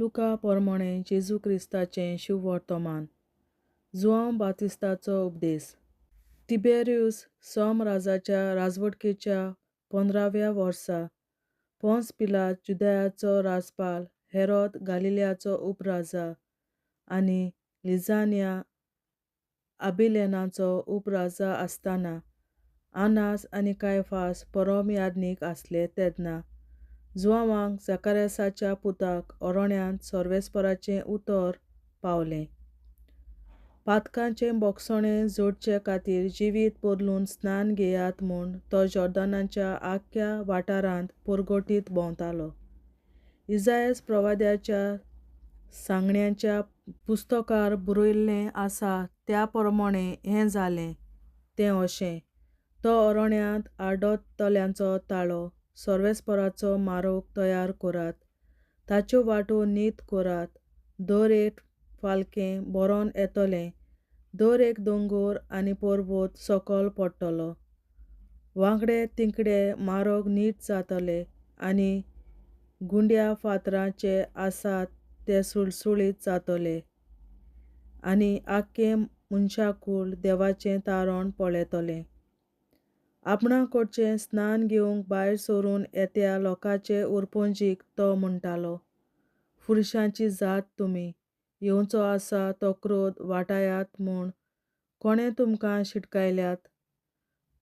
लुका पोरमोणे जेजू क्रिस्ताचें शुभ वर्तमान. जुआंव बातिस्ताचो उपदेश. तिबेरियुस राजाच्या राजवटकेच्या 15व्या वर्सा पोंस पिलात जुदयाचो राजपाल, हेरोद गालिल्याचो उपराजा आनी लिझानिया आबिलेनाचो उपराजा आसतना आनास आनी कायफास परम याज्ञीक आसले तेदना जुआंवाक जकार्यासाच्या पुताक ओरोण्यांत सर्वेस्पराचें उतर पावलें. पातकांचें बोगसणें जोडचे खातीर जिवीत बदलून स्नान घेयात म्हूण तो जॉर्दानाच्या आख्ख्या वाठारांत पुरगोटीत भोंवतालो. इसायास प्रवाद्याच्या सांगण्यांच्या पुस्तकार बरयल्लें आसा त्या प्रमाणें हें जालें तें अशें: तो ओरोण्यांत आड्डोतल्यांचो ताळो, सर्वेस्पराचो मारोग तयार करात, ताच्यो वाटो नीट करात. दर एक फाल्कें बरोवन येतलें, दर एक दोंगर आनी पर्वत सकयल पडटलो. वांगडे तिंगडे मारोग नीट जातले आनी गुंड्या फातराचे आसात ते सुळसुळीत जातले आनी आख्खें मनशाकूळ देवाचें तारण पळयतलें. आपणा कडचें स्नान घेवंक भायर सरून येत्या लोकांचे उरपंजीक तो म्हणटालो: फुरशांची जात तुमी, येवचो आसा तो क्रोध वाटायात म्हूण कोणें तुमकां शिटकायल्यात?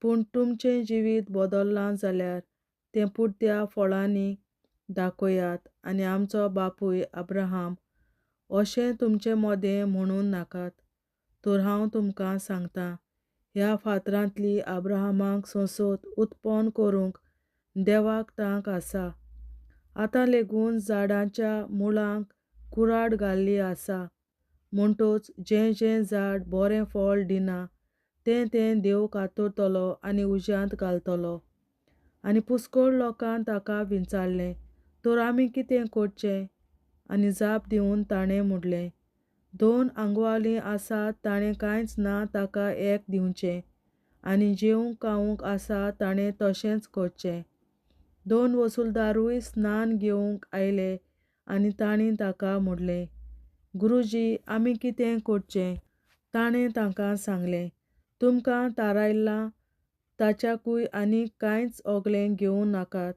पूण तुमचें जिवीत बदल्लां जाल्यार तें पुडट्या फळांनी दाखयात आनी आमचो बापूय अब्राहम अशें तुमचे मोदें म्हणूं नाकात. तर हांव तुमकां सांगतां, ह्या फातरांतली अब्राहमाक सोंसोत उत्पन्न करूंक देवाक तांक आसा. आतां लेगून झाडांच्या मुळांक कुराड घाल्ली आसा, म्हणटच जें जें झाड बरें फळ दिना तें तें देव कातरतलो आनी उज्यांत घालतलो. आनी पुष्कळ लोकांन ताका विचारलें: तर आमी कितें करचें? आनी जाप दिवन ताणें म्हणलें: 2 आंगवलीं आसात ताणें कांयच ना ताका एक दिवचें, आनी जेवंक खावंक आसा ताणें तशेंच करचें. 2 वसूलदारूय स्नान घेवंक आयले आनी तांणी ताका म्हणलें: गुरूजी, आमी कितें करचें? ताणें तांकां सांगलें: तुमकां थारायलां ताच्याकूय आनीक कांयच ओगलें घेवं नाकात.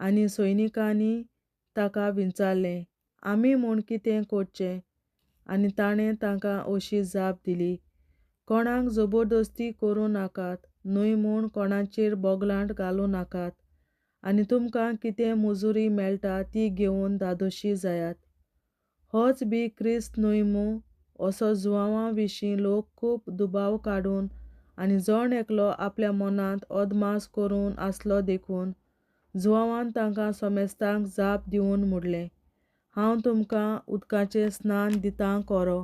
आनी सैनिकांनी ताका विचारलें: आमी म्हूण कितें करचें? आनी ताणें तांकां अशी जाप दिली: कोणाक जबरदस्ती करूं नाकात, न्हय म्हूण कोणाचेर बोगलांट घालूं नाकात, आनी तुमकां कितें मजुरी मेळटा ती घेवन धादोशी जायात. होच बी क्रिस्त न्हय मूं? असो जुआंवा विशीं लोक खूब दुबाव काडून आनी जण एकलो आपल्या मनांत अदमास करून आसलो देखून जुआंवान तांकां सोमेस्तांक जाप दिवन म्हणलें: हांव तुमकां उदकाचें स्नान दितां खरो,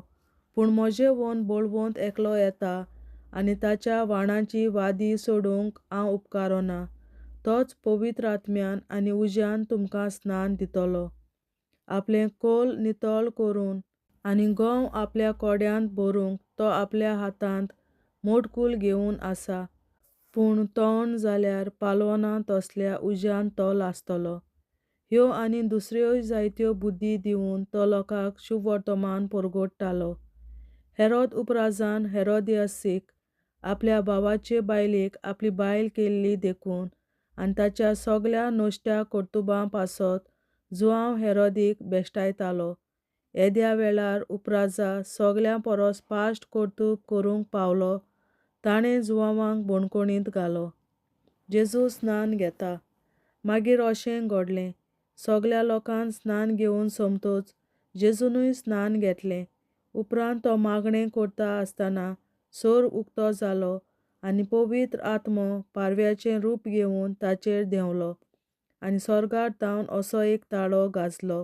पूण म्हजें व्हन बळवंत एकलो येता आनी ताच्या व्हाणाची वादी सोडूंक हांव उपकारोना. तोच पवित्र आत्म्यान आनी उज्यान तुमकां स्नान दितलो. आपलें खोल नितळ करून आनी गंव आपल्या कोड्यांत भरूंक तो आपल्या हातांत मडकूल घेवन आसा, पूण तोंड जाल्यार पालवनां तसल्या उज्यान तो लासतलो. ह्यो आनी दुसऱ्योय जायत्यो बुद्धी दिवन तो लोकांक शुभ वर्तमान परगट्टालो. हेरोद उपराजान हेरोदियासीक आपल्या भावाचे बायलेक आपली बायल केल्ली देखून आनी ताच्या सगल्या नोश्ट्या कर्तुबां पासत जुआंव हेरोदीक बेश्टायतालो. येद्या वेळार उपराजा सगल्या परस पाश्ट कर्तूब करूंक पावलो. ताणें जुआंवाक बणकुणींत घालो. जेजू स्नान घेता. मागीर अशें घडलें: सगल्या लोकान स्नान घेवन सोंपतच जेजूनय स्नान घेतलें. उपरांत तो मागणें करता आसतना सर उक्तो जालो आनी पवित्र आत्मो पारव्याचें रूप घेवन ताचेर देंवलो. आनी सर्गांत धांवन असो एक ताळो गाजलो: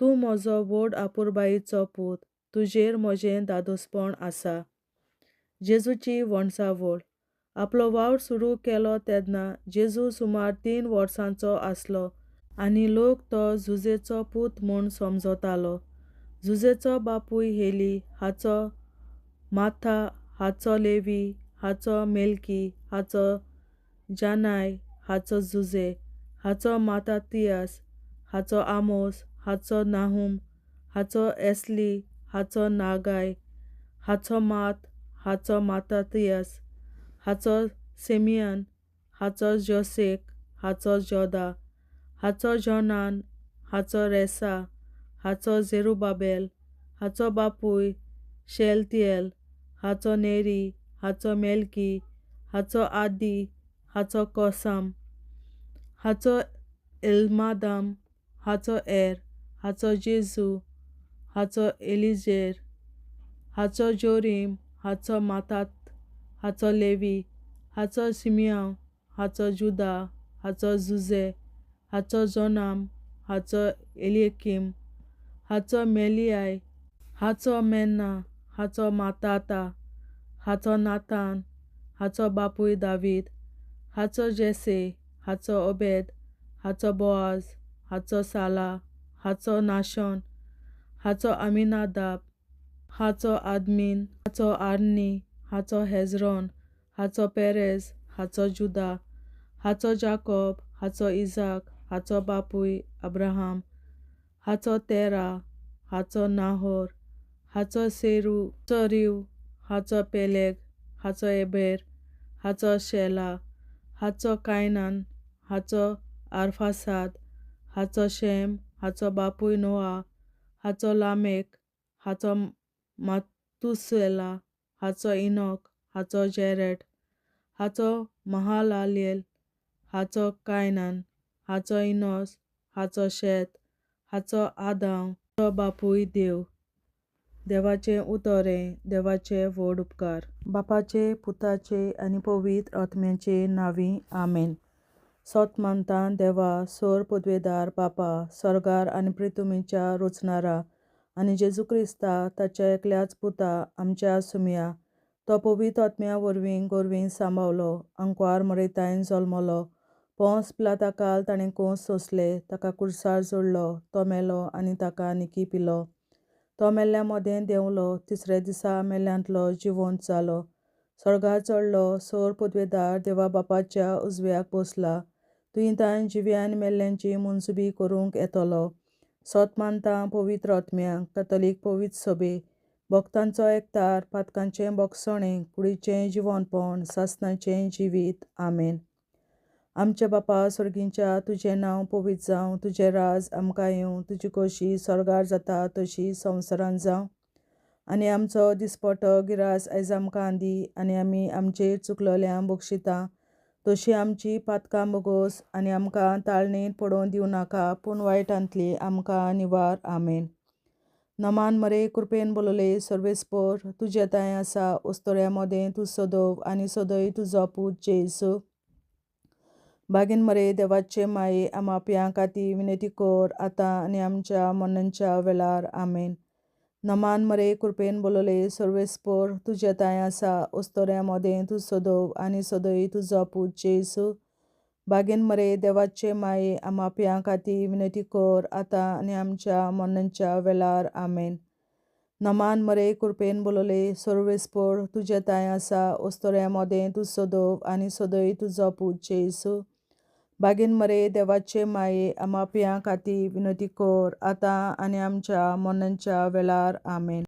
तूं म्हजो व्हड आपुरबायेचो पूत, तुजेर म्हजें दादोसपण आसा. जेजूची वंशावळ. आपलो वावर सुरू केलो तेन्ना जेजू सुमार 3 वर्सांचो आसलो आनी लोक तो जुजेचो पूत म्हूण समजतालो. जुजेचो बापूय हेली, हाचो माथा, हाचो लेवी, हाचो मेलकी, हाचो जानाय, हाचो जुजे, हाचो मातातियास, हाचो आमोस, हाचो नाहूम, हाचो एस्ली, हाचो नागाय, हाचो मात, हाचो मातातियस, हाचो सिमियन, हाचो जोसेक, हाचो जोदा, हाचो जोनान, हाचो रेसा, हाचो झेरुबाबेल, हाचो बापूय शेलतिएल, हाचो नेरी, हाचो मेलकी, हाचो आदी, हाचो कोसाम, हाचो एलमादाम, हाचो हाचो जेजू, हाचो एलिजेर, हाचो जोरीम, हाचो मातात, हाचो लेवी, हाचो सिमियांव, हाचो जुदा, हाचो जुजे, हाचो जोनाम, हाचो एलियाकीम, हाचो मेलियाय, हाचो मेन्ना, हाचो माताता, हाचो नातान, हाचो बापूय दावीद, हाचो जेसे, हाचो ओबेद, हाचो बोआज, हाचो साला, हाचो नाशोन, हाचो अमिनादाब, हाचो आदमीन, हाचो आर्नी, हाचो हेजरोन, हाचो पेरेज, हाचो जुदा, हाचो जाकोब, हाचो इजाक, हाचो बापूय अब्राहाम, हाचो तेरा, हाचो नाहोर, हाचो रिव, हाचो पेलेग, हाचो एबेर, हाचो शेला, हाचो कायनान, हाचो आरफासाद, हाचो शेम, हाचो बापूय नोआ, हाचो लामेक, हाचो मातुसेला, हाचो इनोक, हाचो जेरेट, हाचो महालालेल, हाचो कायनान, हाचो इनोस, हाचो शेत, हाचो आदाम, हाचो बापूय देव. देवाचे उतोरें, देवाचे व्हड उपकार. बापाचे, पुताचे आनी पवित्र आत्म्याचे नांवी आमेन. सोतमानतां देवा, सोर पदवेदार बापा, स्वर्गार आनी पृथ्वीच्या रचणारा, आनी जेजू क्रिस्ता ताच्या एकल्याच पुता आमच्या सुमया, तो पवित्र आत्म्या वरवीं गोरवीं सांबावलो, अंकवार मरयतायन जल्मलो, पोंस पिलाताकाल ताणें कोंस सोंसले, ताका कुर्सार जोडलो, तो मेलो आनी ताका निकी पिलो. तो मेल्ल्या मोदें देंवलो, तिसऱ्या दिसा मेल्ल्यांतलो जिवंत जालो, स्वर्गार चडलो, सोर पदवेदार देवा बापाच्या उजव्याक बसला, तुयेंतान जिव्या आनी मेल्ल्यांची मुनसुबी करूंक येतलो. सोतमानतां पवित्र आत्म्याक, कॅथोलीक पवित्र सभे, भक्तांचो एकतार, पातकांचें बोगसणें, कुडीचें जिवंतपण, सासणाचें जिवीत. आमेन. आमचे बापा स्वर्गींच्या, तुजें नांव पवित्र जावं, तुजें राज आमकां येवं, तुजी खोशी स्वर्गार जाता तशी संवसारांत जावं. आनी आमचो दिसपट्टो गिरास आयज आमकां दी, आनी आमी आमचेर चुकलोल्यांक बक्षिता तशी आमची पातकां बोगोस, आनी आमकां ताळणेंत पडोवन दिवं नाका, पूण वायटांतली आमकां निवार. आमेन. नमान मरे कृपेन बोलोले सर्वेस्पोर, तुजे ताय आसा, उस्तोऱ्या मोदें तूं सोदोव, आनी सोदय तुजो पूत जेसू. बागीन मरे देवाचे माये, आमाप्यां खातीर विनंती कोर, आतां आनी आमच्या मरणाच्या वेळार. आमेन. नमान मरे कृपेन बोलोले सर्वेस्पोर, तुजे ताय आसा, उस्तोऱ्या मोदें तूं सोदोव, आनी सोदय तुजो पूत जेसू. बागीन मरे देवाचे माये, आमाप्यां खातीर विनंती कोर, आतां आनी आमच्या मरणाच्या वेळार. आमेन. नमान मरे कृपेन बोलोले सर्वेस्पोर, तुजे ताय आसा, उस्तोऱ्या मोदें तूं सोदोव, आनी सोदय तुजो पूत जेसू. बागीन मरे देवाचे माये, आमाप्यां खातीर विनंती कोर, आतां आनी आमच्या मरणाच्या वेळार. आमेन.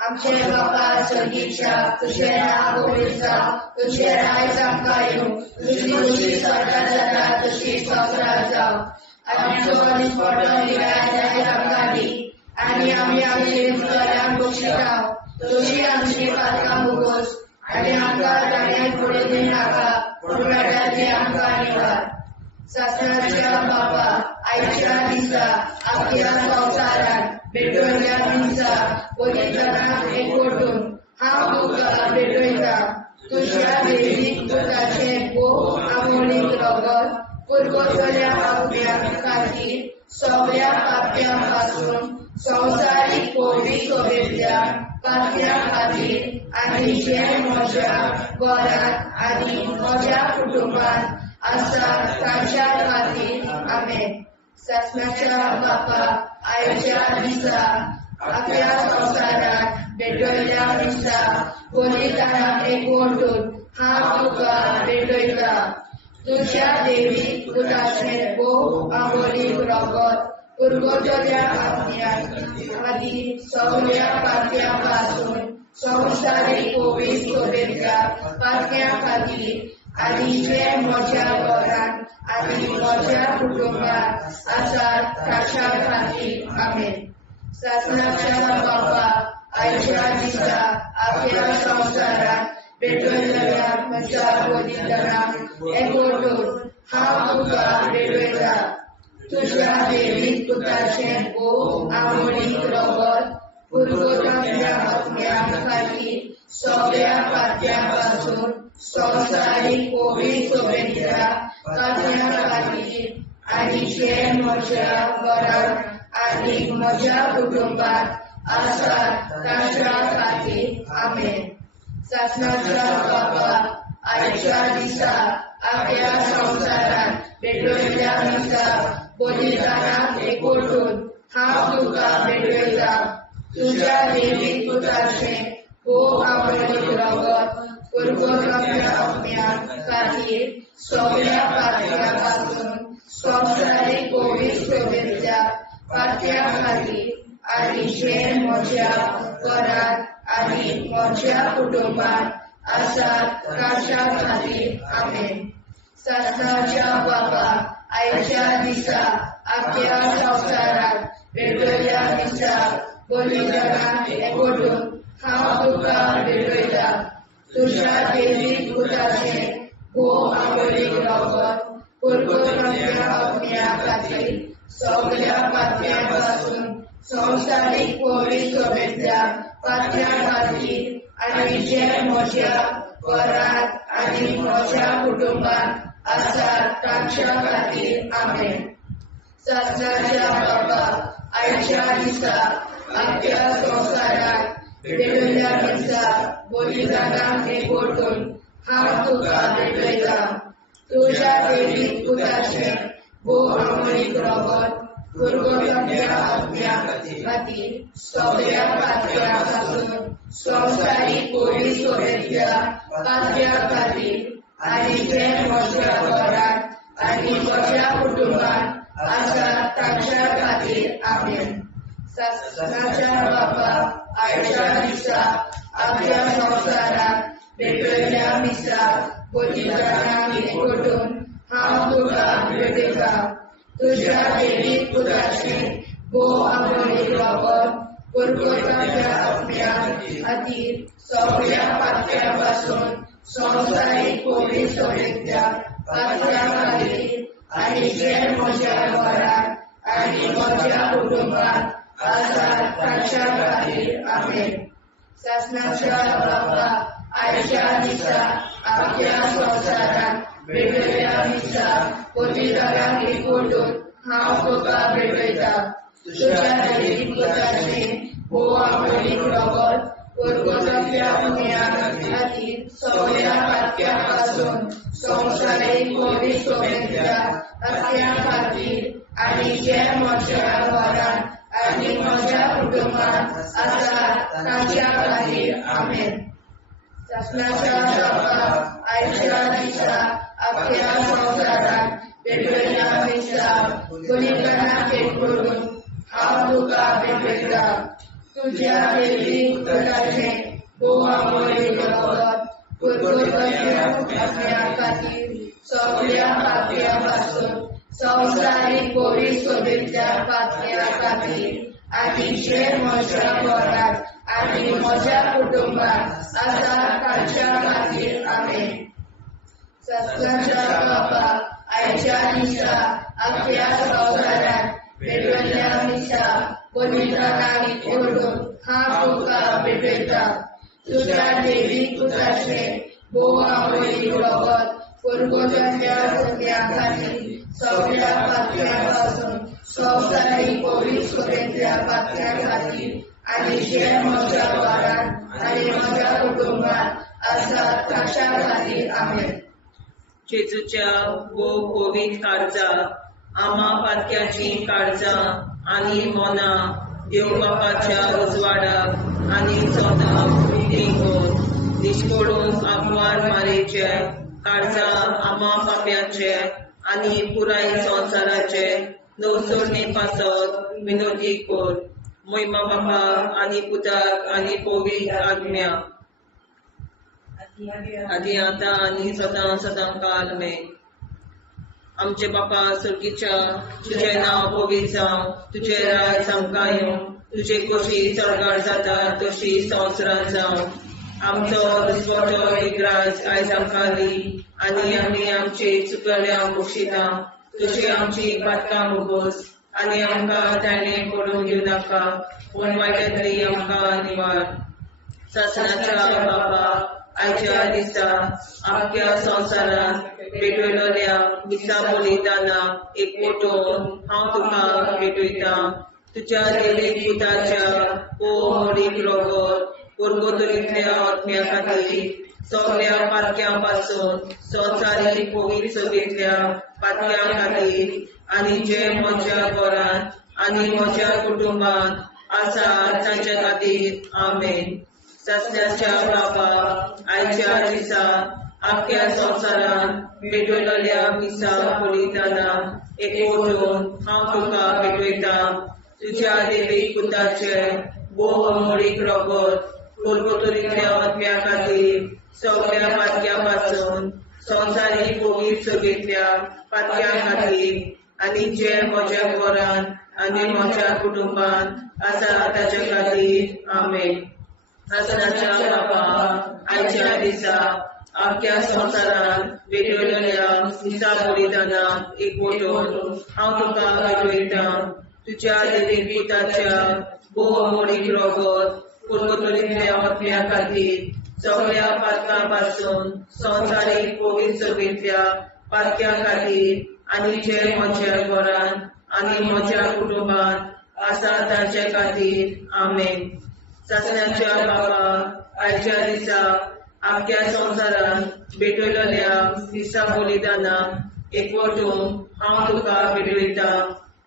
आमचे बापा स्वर्गीच्या, तुझें नांव पवित्र जावं, तुजें राज आमकां येवं, तुजी खोशी स्वर्गार जाता तशी संवसारांत जावं. आनी आमचो दिसपट्टो गिरास आयज आमकां दी, आनी आमी आमचेर चुकलोल्यांक बक्षिता तशी आमची पातकां बोगोस, आनी आमकां ताळ्यांत पडोवन दिवं नाका, पूण वायटांतली आमकां निवार. सासणाच्या बापा, आयच्या दिसा आख्या संवसारांत भेटोयल्या दिसा पवित्रतांत एकवटून हांव तुका भेटयता. तुज्या वेळीक पुताचें भोव आमोणीक रगत पुरगोसल्या आत्म्या खातीर सगळ्या पाप्यां पासून संवसारीक पवित्र सभेंतल्या पात्यां खातीर, आनी जे म्हज्या घरांत आनी म्हज्या कुटुंबांत आसा तांच्या खातीर. आमेन. सासणाच्या बापा, आयच्या दिसा आख्या संवसारांत भेटयल्या दिसा पवित्रतांत एकवटून हांव तुका भेटयता. तुझ्या देवी पुताचे भोव आंबोलीक रगत पुरगोटल्या आत्म्याक आदी सगळ्या पात्यापासून संवसारीक कोवीड सोबेच्या पात्या खातीर आनी जे म्हज्या घरान आनी म्हज्या कुटुंबात आसात ताच्या खातीर आमेन. शासनाच्या बाबा आयच्या दिसा आपल्या संवसारात पेटयल्ल्या म्हज्या बलिदानाक एकवटून हांव तुका पेटयता. तुझ्या देवीक पुताचें भोव आंबोलीक रगत पुरगोटल्या आत्म्या खातीर सगळ्या पात्यापासून संवसारीक कोवीड सोबेच्या पात्या खातीर आनी जे म्हज्या घरान आनी म्हज्या कुटुंबात आसात ताच्या खातीर आमेन. शासनाच्या बाबा आयच्या दिसा आपल्या संवसारात पेटयल्ल्या म्हज्या बलिदानाक एकवटून हांव तुका पेटयता. तुझ्या देवीक पुताचें भोव आंबोलीक रगत पुरगोटल्या आत्म्या खातीर सगळ्या पात्यापासून संवसारीक कोवीड सोबेच्या पात्या खातीर आनी जे म्हज्या घरान आनी म्हज्या कुटुंबात आसात ताच्या खातीर आमेन. शासनाच्या बाबा आयच्या दिसा आपल्या संवसारात पेटयल्ल्या म्हज्या बलिदानाक एकवटून हांव तुका पेटयता. तुझ्या देवीक पुताचें भोव आंबोलीक रगत पुरगोटल्या आत्म्या खातीर सगळ्या पात्यापासून संवसारीक कोवीड सोबेच्या पात्या खातीर आनी जे म्हज्या घरांत आनी म्हज्या कुटुंबात आसात ताच्या खातीर आमेन. शासनाच्या बाबा आयच्या दिसा आपल्या संवसारात पेटयल्ल्या म्हज्या बलिदानाक एकवटून हांव तुका पेटयता. तुझ्या देवीक पुताचें भोव आंबोलीक रगत पुरगोटल्या आत्म्या खातीर सगळ्या पात्यापासून संवसारीक कोवीड सोबेच्या पात्या खातीर आनी जे म्हज्या घरान आनी म्हज्या कुटुंबात आसात ताच्या खातीर आमेन. शासनाच्या बाबा आयच्या दिसा आपल्या संवसारात पेटयल्ल्या म्हज्या बलिदानाक एकवटून हांव तुका पेटयता. तुझ्या देवीक पुताचें भोव आंबोलीक रगत पुरगोटल्या आत्म्या खातीर सगळ्या पात्यापासून संवसारीक कोवीड सोबेच्या पात्या खातीर आनी जे म्हज्या घरान आनी म्हज्या कुटुंबात आसात ताच्या खातीर आमेन. शासनाच्या बाबा आयच्या दिसा आपल्या संवसारात पेटयल्ल्या म्हज्या बलिदानाक एकवटून हांव तुका पेटयता. तुझ्या देवीक पुताचें भोव आंबोलीक रगत पुरगोटल्या आत्म्या खातीर सगळ्या पात्यापासून संवसारीक कोवीड सोबेच्या पात्या खातीर आनी जे म्हज्या घरान आनी म्हज्या कुटुंबात आसात ताच्या खातीर आमेन. शासनाच्या बाबा आयच्या दिसा आपल्या संवसारात पेटयल्ल्या म्हज्या बलिदानाक एकवटून हांव तुका पेटयता. तुझ्या देवीक पुताचें भोव आंबोलीक रगत पुरगोटल्या आत्म्या खातीर सगळ्या पात्यापासून संवसारीक कोवीड सोबेच्या पात्या खातीर आनी जे म्हज्या घरान आनी म्हज्या कुटुंबात आसात ताच्या खातीर आमेन. शासनाच्या बाबा आयच्या दिसा आपल्या संवसारात पेटयल्ल्या म्हज्या बलिदानाक एकवटून हांव तुका पेटयता. तुझ्या देवीक पुताचें भोव आंबोलीक रगत पुरगोटल्या आत्म्या खातीर सगळ्या पात्यापासून संवसारीक कोवीड सोबेच्या पात्या खातीर आनी जे म्हज्या घरान आनी म्हज्या कुटुंबात आसात ताच्या खातीर आमेन. जेजूच्या भोव कोवीड काळजा आमा पात्याची काळजां आनी मोना देव बापाच्या उजवाडाक आनी चोदाक विटेंगोन निश्कोडून आग्वार मारेचे काळजा आम्हा पाप्याचे आनी पुराय संवसाराचे नवसोडणे पासत विनोदी कोर महिमा बापा आनी पुताक आनी पवित्र आत्म्या आदी आता आनी सदां सदां काल मे आमचे बापा सर्गीच्या तुझे नाव पवित्र जावं तुझे राज आमकां येवं तुझे कशी सरकार जाता तशी संवसारांत जावं आमचो दिसवटो एक राज आयज आमकां दी आनी आमी आमचे चुकल्यांक बक्षिता तशी आमची पातकां मुगोस आनी आमकां ताणें पडूंक दिवं नाका पूण वायटांतली आमकां निवार सासणाच्या बापा आयच्या दिसा आख्या संवसारांत भेटयलोल्या दिसा बलिदाना एकवटून हांव तुका भेटयता तुज्या देवीक पुताच्या मोडीक रोगोर पुर्गोतरींतल्या आत्म्या खातीर सगळ्या पातक्यां पासून संवसारीक पवित्र सभेंतल्या पातक्यां खातीर आनी जे म्हज्या घरांत आनी म्हज्या कुटुंबांत आसा तांच्या खातीर आमेन सासण्याच्या बापा आयच्या दिसा आख्या संवसारांत भेटयलोल्या दिसा बलिदाना एकवटून हांव तुका भेटयता तुज्या देवीक पुताचे मोडीक रोगोर पुर्गोतरींतल्या आत्म्या खातीर सगळ्या पातक्यां पासून संवसारीक पवित्र सभेंतल्या पातक्यां खातीर आनी जे म्हज्या घरांत आनी म्हज्या कुटुंबांत आसा ताच्या खातीर आमेन सासणाच्या बापा आयच्या दिसा आख्या संवसारांत भेटयलोल्या दिसा बलिदाना एकवटून हांव तुका भेटयता तुज्या देवीक पुताच्या मोडीक रोगोर पुर्गोतरींतल्या आत्म्या खातीर सगळ्या पातकां पासून संवसारीक पवित्र सभेंतल्या पातक्यां खातीर आनी जे म्हज्या घरांत आनी म्हज्या कुटुंबांत आसा तांचे खातीर आमेन सासण्याच्या बापा आयच्या दिसा आख्या संवसारांत भेटयलोल्या दिसा बलिदाना एकवटून हांव तुका भेटयता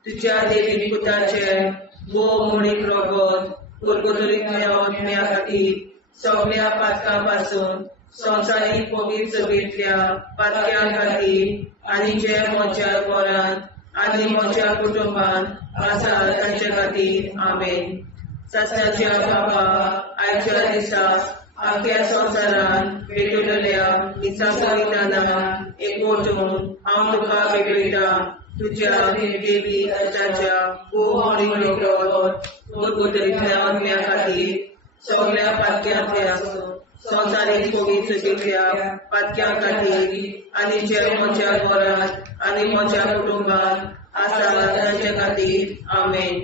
तुज्या देवीक पुताचे मोडीक रोगोर पुर्गोतरींतल्या आत्म्या खातीर सगळ्या पातकां पासून संवसारीक पवित्र सभेंतल्या पातक्यां खातीर आनी जे म्हज्या घरांत आनी म्हज्या कुटुंबांत आसा तांचे खातीर आमेन सासण्याच्या बापा आयच्या दिसा आख्या संवसारांत भेटयलोल्या दिसा बलिदाना एकवटून हांव तुका भेटयता तुज्या देवीक पुताच्या मोडीक रोगोर पुर्गोतरींतल्या आत्म्या खातीर सगळ्या पातक्यांतल्या संवसारीक पवित्र सभेंतल्या पातक्यां खातीर आनी जे म्हज्या घरांत आनी म्हज्या कुटुंबांत आसा तांचे खातीर आमेन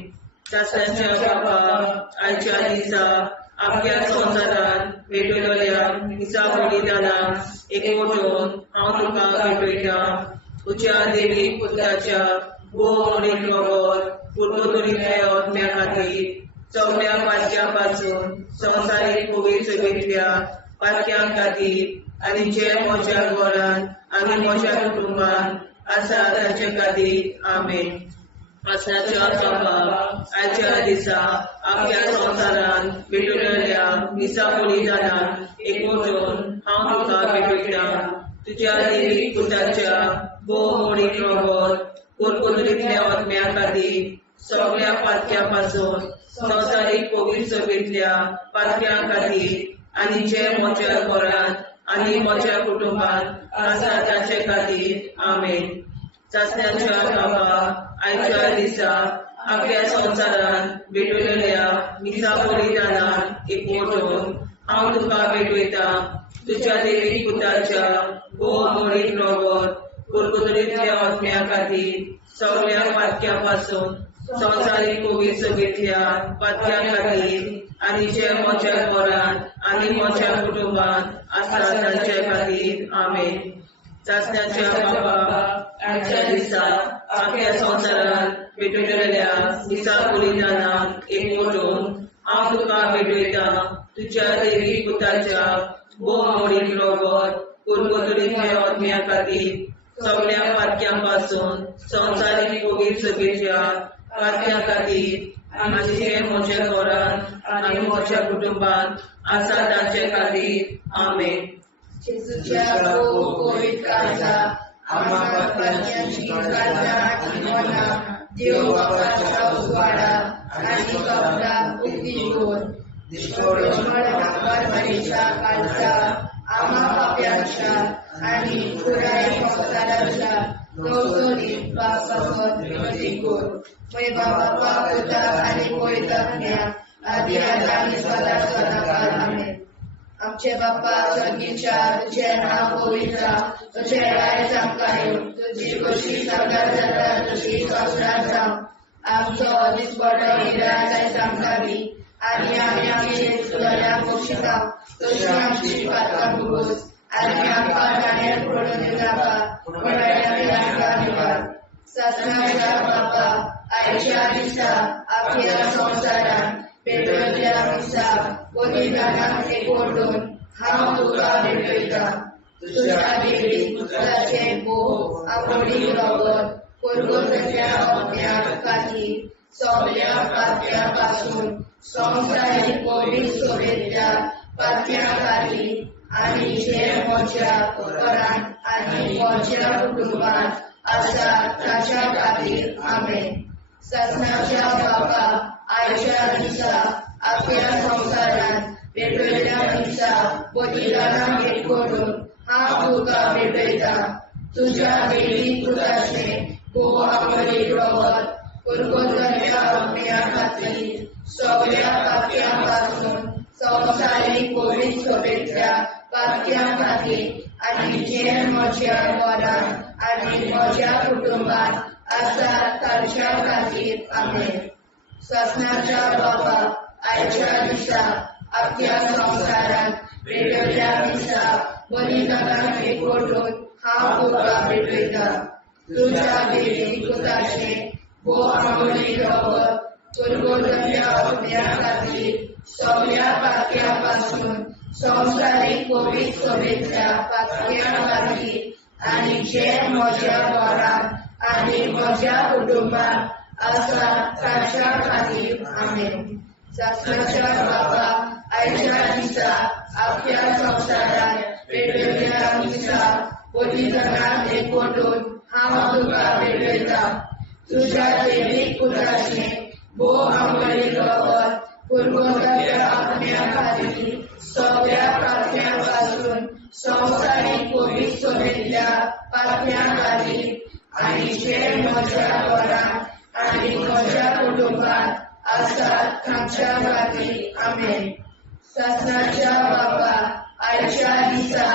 सासण्याच्या बापा आयच्या दिसा आख्या संवसारांत भेटयलोल्या दिसा बलिदाना एकवटून हांव तुका भेटयता तुज्या देवीक पुताच्या मोडीक रोगोर पुर्गोतरींतल्या आत्म्या खातीर सगळ्या पातक्यां पासून संवसारीक पवित्र सभेंतल्या पातक्यां खातीर आनी जे म्हज्या घरांत आनी म्हज्या कुटुंबांत आसा तांचे खातीर आमेन सासण्याच्या बापा आयच्या दिसा आख्या संवसारांत भेटयलोल्या दिसा बलिदाना एकवटून हांव तुका भेटयता तुज्या देवीक पुताच्या मोडीक रोगोर पुर्गोतरींतल्या आत्म्या खातीर सगळ्या पातक्यां पासून संवसारीक पवित्र सभेंतल्या पातक्यां खातीर आनी जे म्हज्या घरांत आनी म्हज्या कुटुंबांत आसा तांचे खातीर आमेन सासण्याच्या बापा आयच्या दिसा आख्या संवसारांत भेटयलोल्या दिसा बलिदाना एकवटून हांव तुका भेटयता तुज्या देवीक पुताच्या मोडीक रोगोर पुर्गोतरींतल्या आत्म्या खातीर सगळ्या पातक्यां पासून संवसारीक पवित्र सभेंतल्या पातक्यां खातीर आनी जे म्हज्या घरांत आनी म्हज्या कुटुंबांत आसा तांचे खातीर आमेन सासण्याच्या बापा आयच्या दिसा आख्या संवसारांत भेटयलोल्या दिसा बलिदाना एकवटून हांव तुका भेटयता तुज्या देवीक पुताच्या मोडीक रोगोर पुर्गोतरींतल्या आत्म्या खातीर सगळ्या पातक्यां पासून संवसारीक पवित्र सभेंतल्या पातक्यां खातीर आनी जे म्हज्या घरांत आनी म्हज्या कुटुंबांत आसा तांचे खातीर आमेन जेजूच्या कोविड काळजात आम्हा पाप्यांची काळजा आणि मना देव बापाच्या उजवाडा आणि कपडात उगीच दोन परमेच्या काळजात आम्हा पाप्यांच्या आणि खुराई संसाराच्या नवसोनीत पापावर विनंती कर. मै बाबा पुता आणि पवित्रज्ञा आदी आणि सदा सदाकाळ आमेन. आमचे बाप्पा स्वर्गीच्या तुझे नाव पवित्र तुझे राय चांगला तुझी कशी सरकार जाता तुझी संस्कार जावं. आमचो दिसपट निराय सांगावी आणि आम्ही तुला पोषिता तुझी आमची पात्र बुरूज आणि आमकां गाण्यात पडून दिला ससनाच्या बापा आयच्या दिसा आपल्या संसारात पेटवल्या दिसा बलिदानाक एकवटून हांव तुका भेटयता. तुझ्या देवी पुत्राचे भोव आवडी रगत पुरगोतल्या अज्ञात खातीर सगळ्या पाप्यापासून संवसारीक पवित्र सोबेतल्या पाप्या खातीर आणि जे म्हज्या घरांत आणि म्हज्या कुटुंबात आसा ताच्या खातीर आमेन. ससनाच्या बापा आयच्या दिसा आपल्या संसारात पेटवल्या दिसा बलिदानाक एकवटून हांव तुका भेटयता. तुझ्या देवी पुत्राचे भोव आवडी रगत पुरगोतल्या अज्ञा खातीर सगळ्या पाप्यापासून संवसारीक पवित्र सोबेतल्या पाप्या खातीर आणि जे म्हज्या घरांत आणि म्हज्या कुटुंबात आसा ताच्या खातीर आमेन. ससनाच्या बापा आयच्या दिसा आपल्या संसारात पेटवल्या दिसा बलिदानाक एकवटून हांव तुका भेटयता. तुझ्या देवी पुत्राचे भोव आवडी रगत पुरगोतल्या अज्ञा खातीर सगळ्या पाप्यापासून संवसारीक पवित्र सोबेतल्या पाप्या खातीर आणि जे म्हज्या घरांत आणि म्हज्या कुटुंबात आसा ताच्या खातीर आमेन. ससनाच्या बापा आयच्या दिसा आपल्या संसारात पेटवल्या दिसा बलिदानाक एकवटून हांव तुका भेटयता. तुझ्या देवी पुत्राचे भोव आवडी रगत पुरगोतल्या अज्ञा खातीर सगळ्या पाप्यापासून संवसारीक पवित्र सोबेतल्या पाप्या खातीर आणि जे म्हज्या घरांत आणि म्हज्या कुटुंबात आसा ताच्या खातीर आमेन. ससनाच्या बापा आयच्या दिसा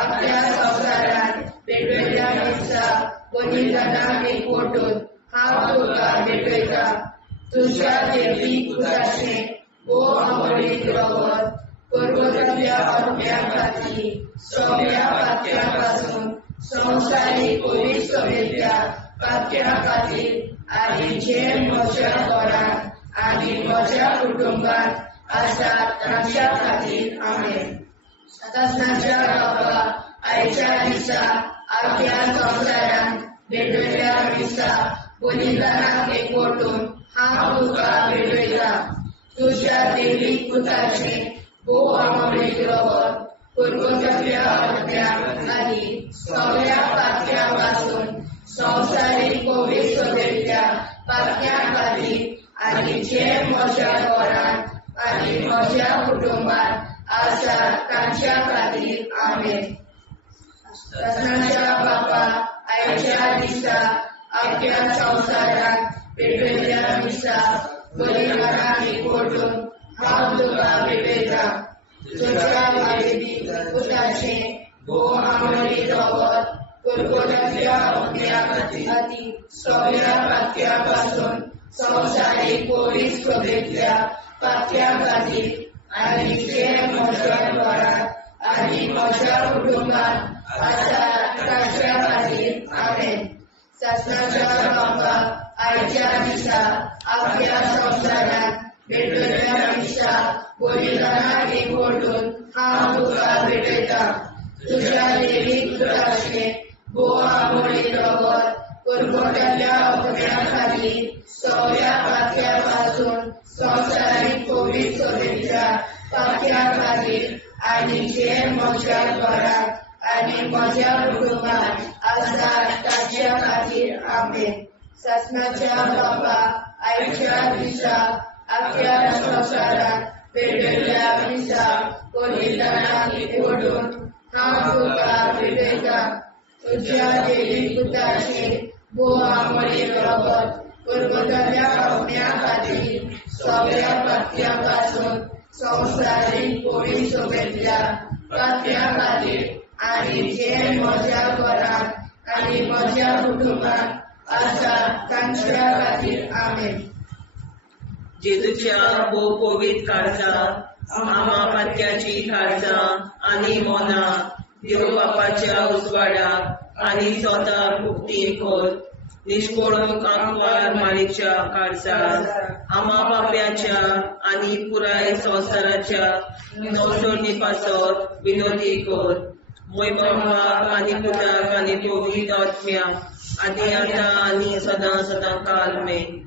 आपल्या संसारात पेटवल्या दिसा बलिदानाक एकवटून हांव तुका भेटयता. तुझ्या देवी पुत्राचे भोव आवडी रगत पुरगोतल्या अज्ञा खातीर सगळ्या पाप्यापासून संवसारीक पवित्र सोबेतल्या पाप्या खातीर आणि जे म्हज्या घरांत आणि म्हज्या कुटुंबात आसा ताच्या खातीर आमेन. ससनाच्या बापा आयच्या दिसा आपल्या संसारात पेटवल्या दिसा बलिदानाक एकवटून हांव तुका भेटयता. तुझ्या देवी पुत्राचे भोव आवडी रगत पुरगोतल्या अज्ञा खातीर सगळ्या पाप्यापासून संवसारीक पवित्र सोबेतल्या पाप्या खातीर आणि जे म्हज्या घरांत आणि म्हज्या कुटुंबात आसा ताच्या खातीर आमेन. ससनाच्या बापा आयच्या दिसा आपल्या संसारात पेटवल्या दिसा बलिदानाक एकवटून हांव तुका भेटयता. तुझ्या देवी पुत्राचे भोव आवडी रगत पुरगोतल्या अज्ञा खातीर सगळ्या पाप्यापासून संवसारीक पवित्र सोबेतल्या पाप्या खातीर आणि जे म्हज्या घरांत आणि म्हज्या कुटुंबात आसा ताच्या खातीर आमेन. ससनाच्या बापा आयच्या दिसा आपल्या संसारात पेटवल्या दिसा बलिदानाक एकवटून हांव तुका भेटयता. तुझ्या देवी पुत्राचे भोव आवडी रगत पुरगोतल्या अज्ञा खातीर सगळ्या पाप्यापासून संवसारीक पवित्र सोबेतल्या पाप्या खातीर आनी जे म्हज्या घरात आनी म्हज्या कुटुंबात आसात तांच्या खातीर आमेन. सासणाच्या बाबा आयच्या दिसा आख्या संवसारात पेटयल्ल्या दिसा कोलिदानाक एकवटून हांव तुका भेटयता. तुज्या देवी पुताचे भोवामणी रगत परबतल्या पावण्या खातीर सगळ्या पात्या पासून संवसारीक कोणी सोबेतल्या पात्या खातीर आनी जे म्हज्या घरात आनी म्हज्या कुटुंबात आसात तांच्या खातीर आमेन. जेजूच्या भोव पवित्र काळजा आमा पात्याची काळजा आनी मोना देव बापाच्या उजवाडाक आनी स्वता मुक्ती खोल निष्पळून आंकवार माळेच्या काळजात आमा बाप्याच्या आनी पुराय संवसाराच्या नवसोनी पासत विनोदी कोर मोयबापाक आनी पुताक आनी पवित्र आत्म्याक आदी आतां आनी सदां सदां काल मेन.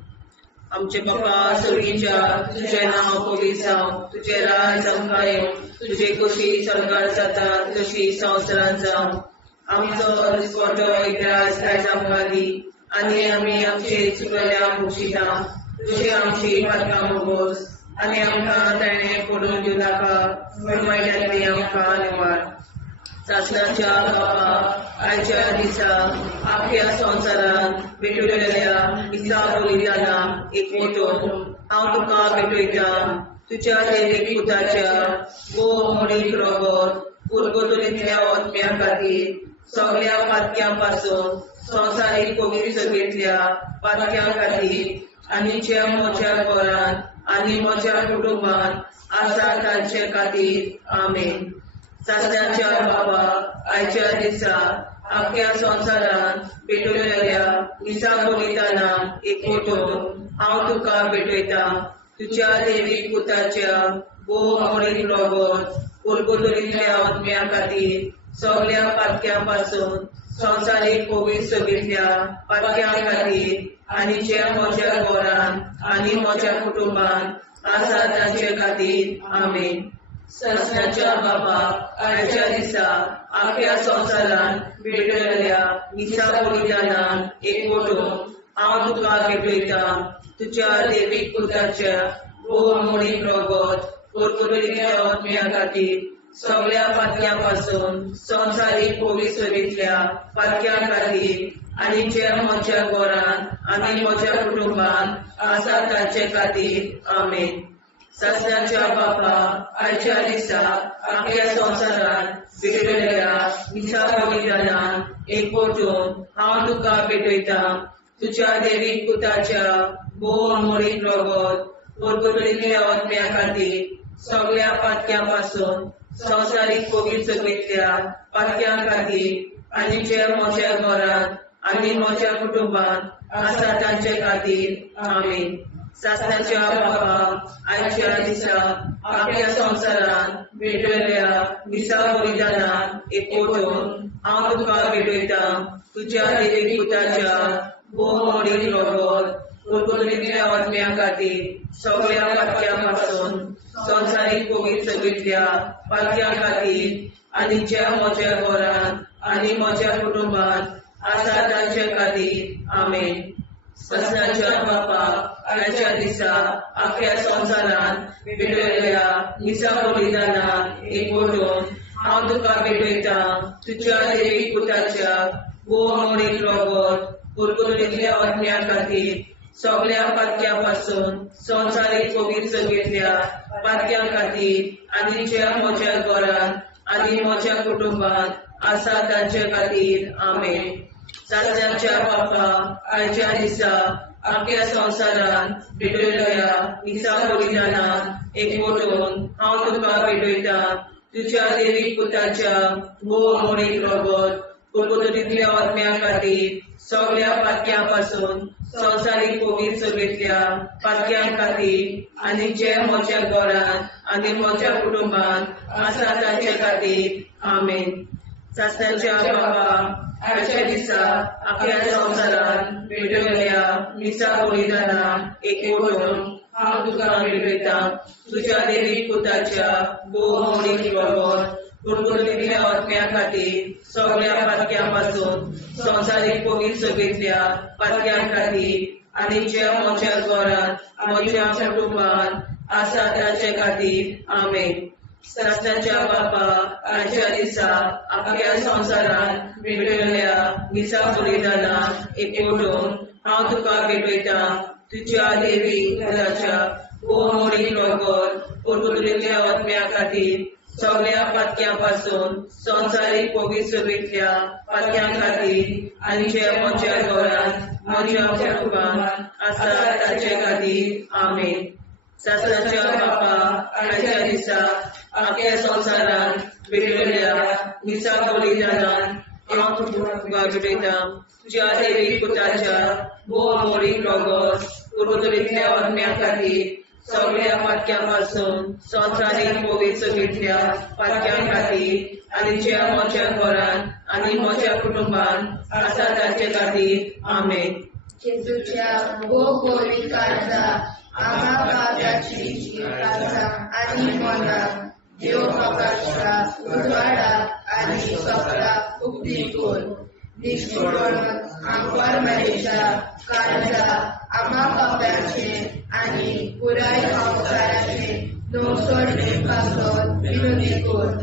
आमचे बापा सुर्गीच्या तुझे नाव पवित्र जावं, तुझे राज आमकां येवं, तुझे कशी सरकार जाता तशी संवसारांत जावं. आमचो दिसपटो एकदांच आयज आमकां दी आनी आमी आमचे चुकल्यांक बक्षिता. तुजी आमची पातकां मोगोस आनी आमकां ताणें पडून दिवं नाका, वायटांतली आमकां निवाड. सासणाच्या बापा आयच्या दिसा आख्या संवसारांत भेटयलेल्या दिसा बलिदानाक एकवटून हांव तुका भेटयता. तुज्या देवीक पुताच्या भोव मोडीक रगत पुरगतुलींतल्या आत्म्या खातीर सगळ्या पातक्यां पासून संवसारीक पवित्र सभेंतल्या पातक्यां खातीर आनी जे म्हज्या घरांत आनी म्हज्या कुटुंबांत आसा तांचे खातीर आमेन. सासणाच्या बाबा आयच्या दिसा आख्या संवसारांत भेटयलेल्या दिसा बलिदानाक एकवटून हांव तुका भेटयता. तुज्या देवीक पुताच्या भोव मोडीक रगत पुरगतुलींतल्या आत्म्या खातीर सगळ्या पातक्यां पासून संवसारीक पवित्र सभेंतल्या पातक्यां खातीर आनी जे म्हज्या घरांत आनी म्हज्या कुटुंबांत आसा तांचे खातीर आमेन. सासणाच्या बाबा आयच्या दिसा आख्या संवसारांत भेटयलेल्या दिसा बलिदानाक एकवटून हांव तुका भेटयता. तुज्या देवीक पुताच्या भोव मोडीक रगत पुरगतुलींतल्या आत्म्या खातीर सगळ्या पातक्यां पासून संवसारीक पवित्र सभेंतल्या पातक्यां खातीर आनी जे म्हज्या घरांत आनी म्हज्या कुटुंबांत आसा तांचे खातीर आमेन. सासणाच्या बापा आयच्या दिसा आख्या संवसारांत भेटयलेल्या दिसा बलिदानाक एकवटून हांव तुका भेटयता. तुज्या देवीक पुताच्या भोव मोडीक रगत पुरगतुलींतल्या आत्म्या खातीर सगळ्या पातक्यां पासून संवसारीक पवित्र सभेंतल्या पातक्यां खातीर आनी जे म्हज्या घरांत आनी म्हज्या कुटुंबांत आसा तांचे खातीर आमेन. सासणाच्या बाबा आयच्या दिसा आख्या संवसारांत भेटयलेल्या दिसा बलिदानाक एकवटून हांव तुका भेटयता. तुज्या देवीक पुताच्या भोव मोडीक रगत पुरगतुलींतल्या आत्म्या खातीर सगळ्या पातक्यां पासून संवसारीक पवित्र सभेंतल्या पातक्यां खातीर आनी जे म्हज्या घरांत आनी म्हज्या कुटुंबांत आसा तांचे खातीर आमेन. सासणाच्या बापा आयच्या दिसा आख्या संवसारांत भेटयलेल्या दिसा बलिदानाक एकवटून हांव तुका भेटयता. तुज्या देवीक पुताच्या भोव मोडीक रगत पुरगतुलींतल्या आत्म्या खातीर सगळ्या पातक्यां पासून संवसारीक पवित्र सभेंतल्या पातक्यां खातीर आनी जे म्हज्या घरांत आनी म्हज्या कुटुंबांत आसा तांचे खातीर आमेन. सासणाच्या बापा आयच्या दिसा आख्या संवसारांत भेटयलेल्या दिसा बलिदानाक एकवटून हांव तुका भेटयता. तुज्या देवीक पुताच्या भोव मोडीक रगत पुरगतुलींतल्या आत्म्या खातीर सगळ्या पातक्यां पासून संवसारीक पवित्र सभेंतल्या पातक्यां खातीर आनी जे म्हज्या घरांत आनी म्हज्या कुटुंबांत आसा तांचे खातीर आमेन. सासणाच्या बाबा आयच्या दिसा आख्या संवसारांत भेटयलेल्या दिसा बलिदानाक एकवटून हांव तुका विडयता तुज्या देवीक पुताच्या बोमोडीक प्रगत कुरकुरीतल्या आत्म्या खातीर सगळ्या पातक्यां पासून संवसारीक पवित्र सभेंतल्या पातक्यां खातीर आनी ज्या म्हज्या घरांत म्हज्या कुटुंबांत आसा ताचे खातीर आमेन. सासणाच्या बापा आयच्या दिसा आख्या संवसारांत भेटयल्ल्या दिसा बलिदानाक एकवटून हांव तुका भेटयता तुज्या देवीक पुताच्या बोमोडीक प्रगत कुरकुरीतल्या आत्म्या खातीर सगळ्या पातक्यां पासून संवसारीक पवित्र सभेंतल्या पातक्यां खातीर आनी जे म्हज्या घरांत म्हज्या कुटुंबांत आसा ताचे खातीर आमेन. सासणाच्या बापा आयच्या दिसा आख्या संवसारांत भेटयल्ल्या दिसा बलिदानाक हांव तुका भेटयता तुज्या देवीक पुताच्या बोमोडीक प्रगत कुरकुरीतल्या आत्म्या खातीर सगळ्या पातक्यां पासून संवसारीक पवित्र सभेंतल्या पातक्यां खातीर आनी ज्या म्हज्या घरांत आनी म्हज्या कुटुंबांत आसा ताचे खातीर आमेन. जेजूच्या पवित्र काळजा आम्हा पाप्याची काळजा आनी मना देव बापाच्या उजवाडाक आनी सगळ्या उक्ती कर. निष्ठुरण आमकां मेळच्या काळजा आम्हा पाप्याचे आनी पुराय संवसाराचे नवसोड पासत विनोदी कर.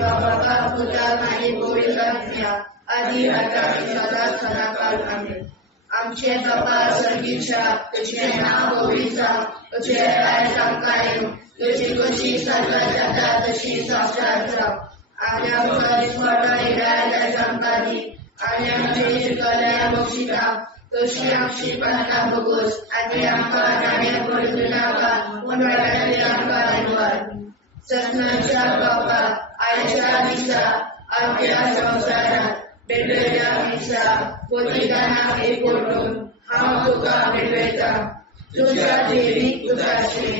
बाबा पुताक आनी पवित्र आत्म्या आदी आतां आनी सदांच सदांकाळ आमेन. आमचे बाबा सर्गीच्या तुझे नाव पवित्र तुझे राय आमकां तुझी कशी साजरा जाता तशी संस्कार जावं. आनी आमकां दिसपट्टो इराय आमकां दी आनी आमचे शिकल्या बक्षिता तशी आमची प्रार्थना बगोस आनी आमकां नाणे पडूं नाका पूण वाटायली आमकां धन्यवाद. ससनाच्या बापा आयच्या दिसा आमच्या संवसारांत भेटयल्ल्या दिसा बलिदानाक एकवटून हांव तुका भेटयता तुज्या देवीक पुताचे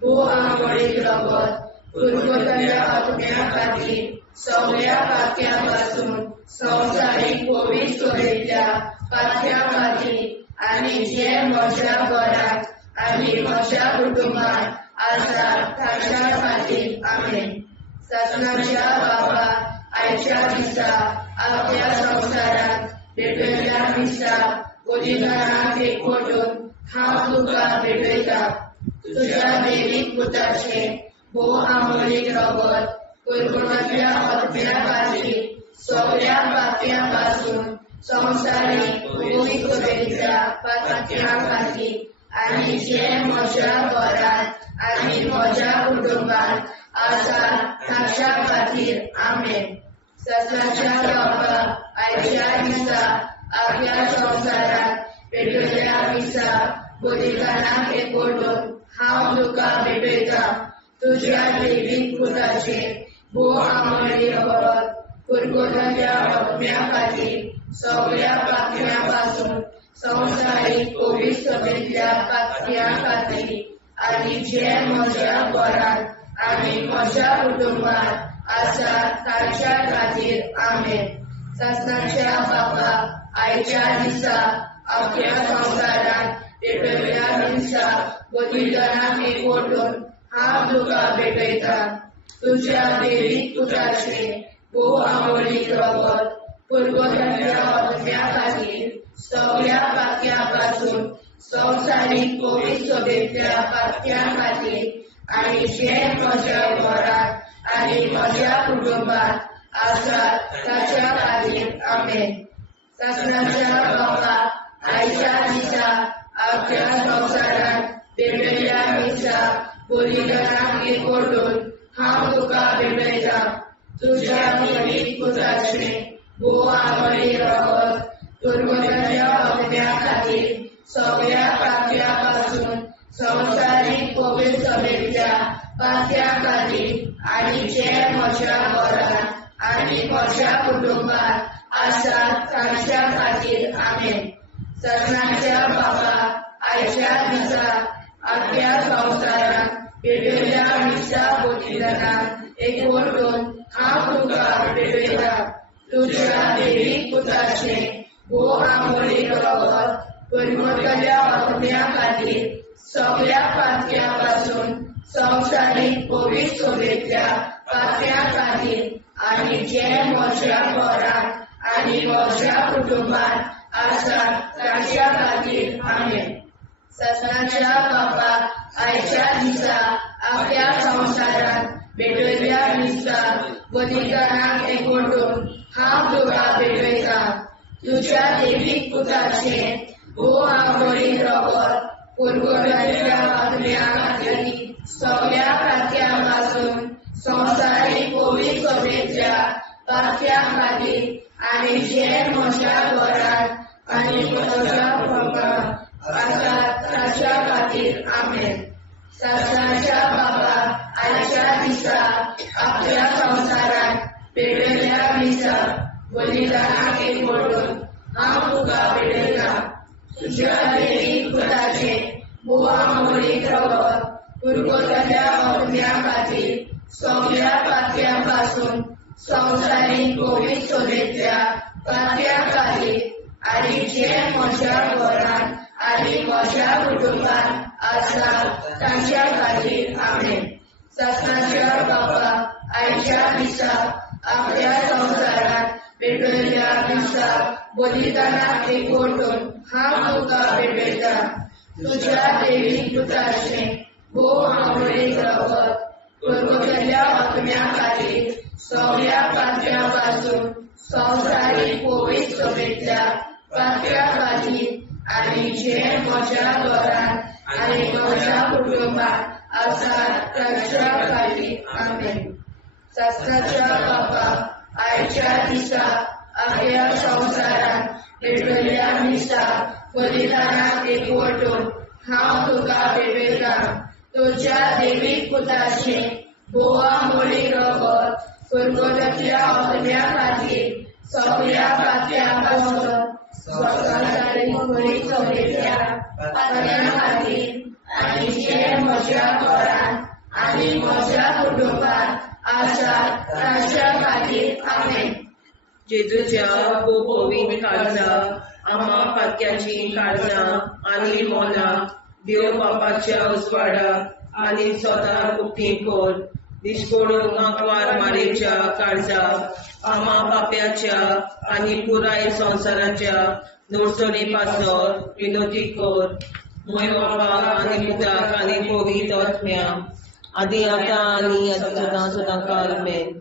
बोमोडीक रगत कुरकुरीतल्या आत्म्या खातीर सगळ्या पातक्यां पासून संवसारीक पवित्र सभेंतल्या पातक्यां खातीर आनी जे म्हज्या घरांत आनी म्हज्या कुटुंबांत आसा ताच्या खातीर आमेन. ससनाच्या बापा आयच्या दिसा आख्या संवसारांत भेटयल्ल्या दिसा बलिदानाक एकवटून हांव तुका भेटयता तुज्या देवीक पुताचे बोमोडीक रगत कुरकुरीतल्या आत्म्या खातीर सगळ्या पातक्यां पासून संवसारीक पवित्र सभेंतल्या पातक्यां खातीर आनी जे म्हज्या घरांत आनी म्हज्या कुटुंबांत आसा ताच्या खातीर आमेन. ससनाच्या बापा आयच्या दिसा आख्या संवसारांत भेटयल्ल्या दिसा बलिदानाक एकवटून हांव तुका भेटयता तुज्या देवीक पुताचे बोमोडीक रगत कुरकुरीतल्या आत्म्या खातीर सगळ्या पातक्यां पासून संवसारीक पवित्र सभेंतल्या पातक्यां खातीर आनी जे म्हज्या घरांत आनी म्हज्या कुटुंबांत आसा ताच्या खातीर आमेन. ससनाच्या बापा आयच्या दिसा आख्या संवसारांत भेटयल्ल्या दिसा बलिदानाक एकवटून हांव तुका भेटयता तुज्या देवीक पुताचे बोमोडीक रगत कुरकुरीतल्या आत्म्या खातीर सगळ्या पातक्यां पासून संवसारीक पवित्र सभेंतल्या पातक्यां खातीर आनी जे म्हज्या घरांत आनी म्हज्या कुटुंबांत आसा ताच्या खातीर आमेन. ससनाच्या बापा आयच्या दिसा आख्या संवसारांत भेटयल्ल्या दिसा बलिदानाक एकवटून हांव तुका भेटयता तुज्या देवीक पुताचे बोमोडीक रगत कुरकुरीतल्या आत्म्या खातीर सगळ्या पातक्यां पासून संवसारीक पवित्र सभेंतल्या पातक्यां खातीर आनी जे म्हज्या घरांत आनी म्हज्या कुटुंबांत आसा ताच्या खातीर आमेन. ससनाच्या बापा आयच्या दिसा आख्या संवसारांत भेटयल्ल्या दिसा बलिदानाक एकवटून हांव तुका भेटयता तुज्या देवीक पुताचे बोमोडीक रगत कुरकुरीतल्या आत्म्या खातीर सगळ्या पातक्यापासून संवसारीक पवित्र सभेंतल्या पातक्या खातीर आनी जे म्हज्या घरांत आनी म्हज्या कुटुंबांत आसात तांच्या खातीर आमेन. ससनाच्या बापाक आयच्या दिसा आपल्या संवसारांत भेटयल्ल्या दिसा बलिदानाक एकवटून हांव तुका भेटयता. तुज्या देवीक पुताचें भोव आंबोळीन रगत पुरगटाच्या आत्म्या खातीर सगळ्या पातक्यां संवसारीक पवित्र सभेंतल्या पातक्या खातीर आनी जे म्हज्या घरांत आनी म्हज्या कुटुंबांत आसात तांच्या खातीर आमेन. ससनाच्या बापाक आयच्या दिसा आपल्या संवसारांत भेटयल्ल्या दिसा बलिदानाक एकवटून हांव तुका भेटयता. तुज्या देवीक पुताचें भोव आंबोळीन रगत पुरगटाच्या आत्म्या खातीर सगळ्या पातक्यां संवसारीक पवित्र सभेंतल्या पातक्या खातीर आनी जे म्हज्या घरांत आनी म्हज्या कुटुंबांत आसात तांच्या खातीर आमेन. ससनाच्या बापाक आयच्या दिसा आपल्या संवसारांत भेटयल्ल्या दिसा बलिदानाक एकवटून हांव तुका भेटयता. तुज्या देवीक पुताचें भोव आंबोळीन रगत पुरगटाच्या आत्म्या खातीर सगळ्या पातक्यां संवसारीक पवित्र सभेंतल्या पातक्या खातीर आनी जे म्हज्या घरांत आनी म्हज्या कुटुंबांत आसात तांच्या खातीर आमेन. ससनाच्या बापाक आयच्या दिसा आपल्या संवसारांत भेटयल्ल्या दिसा बलिदानाक एकवटून हांव तुका भेटयता. तुज्या देवीक पुताचें भोव आंबोळीन रगत पुरगटाच्या आत्म्या खातीर सगळ्या पातक्यां संवसारीक पवित्र सभेंतल्या पातक्या खातीर आनी जे म्हज्या घरांत आनी म्हज्या कुटुंबांत आसात तांच्या खातीर आमेन. जेजूच्या पवित्र काळजा आम्हा पातक्याची काळजा आनी मोना देव बापाच्या उजवाडाक आनी सदां उक्ती कर. दिसपडून आंकवार मारेच्या काळजा आम्हा पाप्याच्या आनी पुराय संवसाराच्या नडचणी पासत विनोदी कर. मोय बापाक आनी पुताक आनी पवित्र आत्म्या आदी आतां आनी सदां सदां काल आमेन.